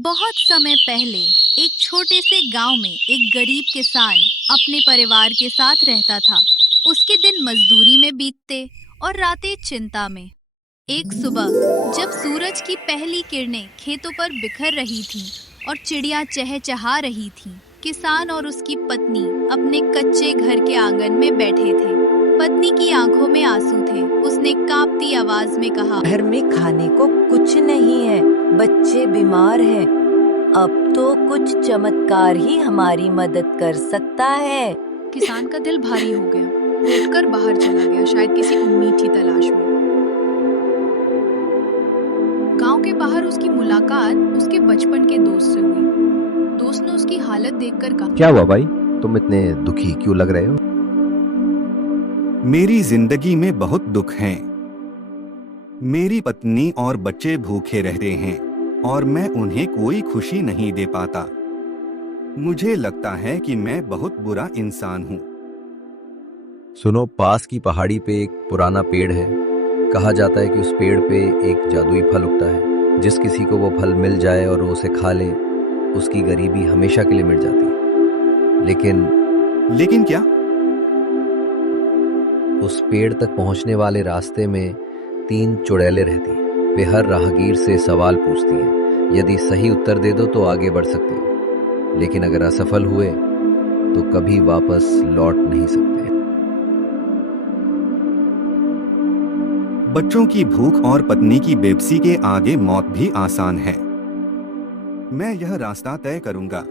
बहुत समय पहले एक छोटे से गांव में एक गरीब किसान अपने परिवार के साथ रहता था। उसके दिन मजदूरी में बीतते और रातें चिंता में। एक सुबह जब सूरज की पहली किरणें खेतों पर बिखर रही थीं और चिड़िया चहचहा रही थीं, किसान और उसकी पत्नी अपने कच्चे घर के आंगन में बैठे थे। पत्नी की आंखों में आंसू थे। उसने कांपती आवाज में कहा, घर में खाने को कुछ नहीं है, बच्चे बीमार हैं। अब तो कुछ चमत्कार ही हमारी मदद कर सकता है। किसान का दिल भारी हो गया। वो उठकर बाहर चला गया, शायद किसी उम्मीद की तलाश में। गांव के बाहर उसकी मुलाकात उसके बचपन के दोस्त से हुई। दोस्त ने उसकी हालत देखकर कहा, क्या हुआ भाई, तुम इतने दुखी क्यों लग रहे हो? मेरी जिंदगी में बहुत दुख हैं। मेरी पत्नी और बच्चे भूखे रहते हैं और मैं उन्हें कोई खुशी नहीं दे पाता। मुझे लगता है कि मैं बहुत बुरा इंसान हूँ। सुनो, पास की पहाड़ी पे एक पुराना पेड़ है। कहा जाता है कि उस पेड़ पे एक जादुई फल उगता है। जिस किसी को वो फल मिल जाए और वो उसे खा ले, उसकी गरीबी हमेशा के लिए मिट जाती है। लेकिन क्या? उस पेड़ तक पहुंचने वाले रास्ते में 3 चुड़ैलें रहती हैं। वे हर राहगीर से सवाल पूछती हैं। यदि सही उत्तर दे दो तो आगे बढ़ सकते हो, लेकिन अगर असफल हुए तो कभी वापस लौट नहीं सकते। बच्चों की भूख और पत्नी की बेबसी के आगे मौत भी आसान है। मैं यह रास्ता तय करूंगा।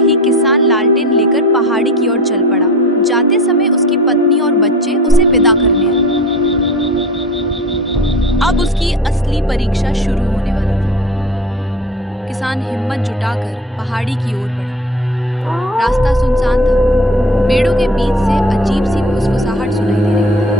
ही किसान लालटेन लेकर पहाड़ी की ओर चल पड़ा। जाते समय उसकी पत्नी और बच्चे उसे विदा करने आए। अब उसकी असली परीक्षा शुरू होने वाली थी। किसान हिम्मत जुटाकर पहाड़ी की ओर बढ़ा। रास्ता सुनसान था। पेड़ों के बीच से अजीब सी फुसफुसाहट सुनाई दे रही थी।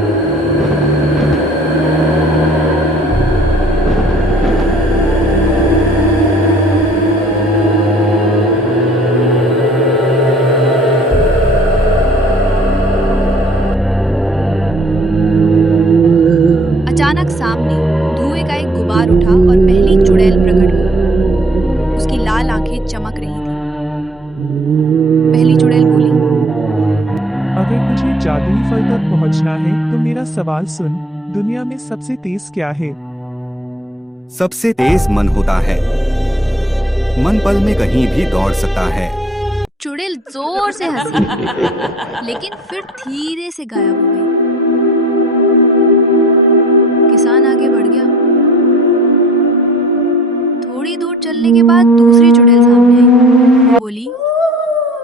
अचानक सामने धुएं का एक गुबार उठा और पहली चुड़ैल प्रकट हुई। उसकी लाल आंखें चमक रही थी। पहली चुड़ैल बोली, अगर तुझे जादुई फल तक पहुंचना है तो मेरा सवाल सुन। दुनिया में सबसे तेज क्या है? सबसे तेज मन होता है। मन पल में कहीं भी दौड़ सकता है। चुड़ैल जोर से हंसी, लेकिन फिर धीरे से गायब हो गई। किसान आगे बढ़ गया। थोड़ी दूर चलने के बाद दूसरी चुड़ैल सामने आई। वो बोली,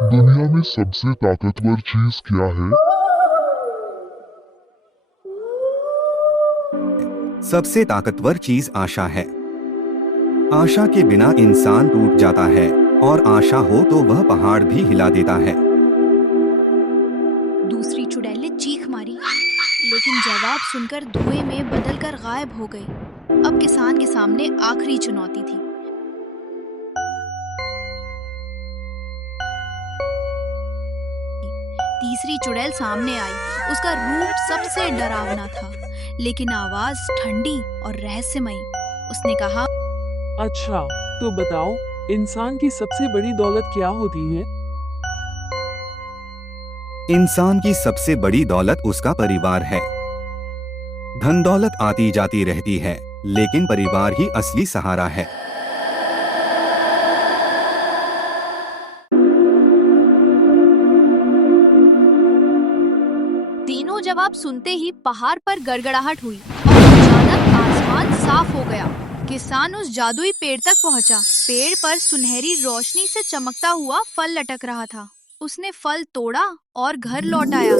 दुनिया में सबसे ताकतवर चीज क्या है? सबसे ताकतवर चीज आशा है। आशा के बिना इंसान टूट जाता है और आशा हो तो वह पहाड़ भी हिला देता है। दूसरी चुड़ैल ने चीख मारी, लेकिन जवाब सुनकर धुएं में बदलकर गायब हो गई। अब किसान के सामने आखिरी चुनौती थी। तीसरी चुड़ैल सामने आई। उसका रूप सबसे डरावना था, लेकिन आवाज ठंडी और रहस्यमयी। उसने कहा, अच्छा, तो बताओ, इंसान की सबसे बड़ी दौलत क्या होती है? इंसान की सबसे बड़ी दौलत उसका परिवार है। धन दौलत आती जाती रहती है, लेकिन परिवार ही असली सहारा है। तीनों जवाब सुनते ही पहाड़ पर गड़गड़ाहट हुई और अचानक आसमान साफ हो गया। किसान उस जादुई पेड़ तक पहुंचा। पेड़ पर सुनहरी रोशनी से चमकता हुआ फल लटक रहा था। उसने फल तोड़ा और घर लौट आया।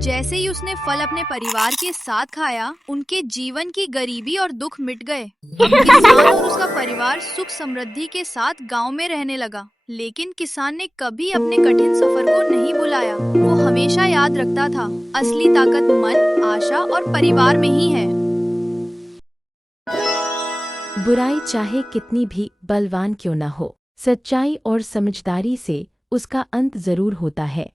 जैसे ही उसने फल अपने परिवार के साथ खाया, उनके जीवन की गरीबी और दुख मिट गए। अब किसान और उसका परिवार सुख समृद्धि के साथ गांव में रहने लगा। लेकिन किसान ने कभी अपने कठिन सफर को नहीं भुलाया। वो हमेशा याद रखता था, असली ताकत मन, आशा और परिवार में ही है। बुराई चाहे कितनी भी बलवान क्यों न हो, सच्चाई और समझदारी से उसका अंत जरूर होता है।